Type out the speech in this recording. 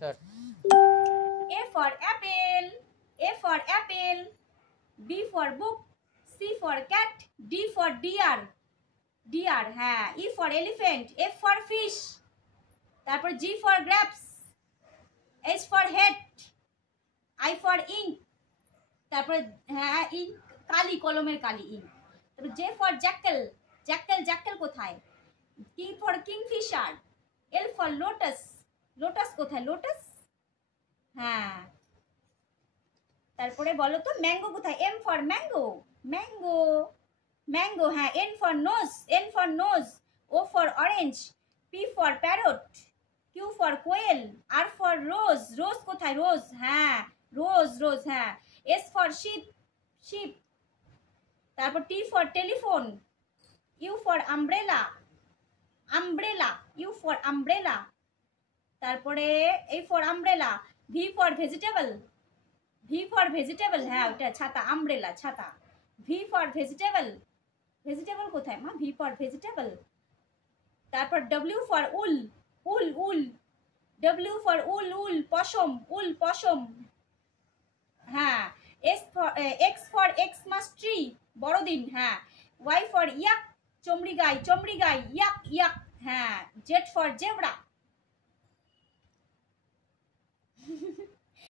Start. A for apple, A for apple, B for book, C for cat, D for deer, deer হ্যাঁ, E for elephant, F for fish, তারপর G for grapes, H for head, I for ink, তারপর হ্যাঁ ink কালি, কলমের কালি ink, তারপর J for jackal, jackal jackal কোথায়, K for kingfisher, L for lotus, lotus কোথায় lotus হ্যাঁ, তারপরে বলো তো ম্যাঙ্গো কোথায়, M for mango, mango mango হ্যাঁ, N for nose, N for nose, O for orange, P for parrot, Q for koel, R for rose, rose কোথায় rose হ্যাঁ, রোজ রোজ হ্যাঁ, এস ফর শিপ, শিপ, তারপর T for telephone, U for umbrella, umbrella, U for umbrella, তারপরে এই for umbrella, V for vegetable, V for vegetable হ্যাঁ ওটা ছাতা, umbrella ছাতা, ভি ফর ভেজিটেবল, ভেজিটেবল কোথায় মা, ভি ফর ভেজিটেবল, তারপর W for wool, wool wool, W for wool, wool পশম, উল পশম হ্যাঁ, S for X for Xmas tree, বড়দিন হ্যাঁ, ওয়াই ফর ইয়াক, চমড়ি গাই, চমড়ি গাই, ইয়াক ইয়াক হ্যাঁ, জেড ফর জেব্রা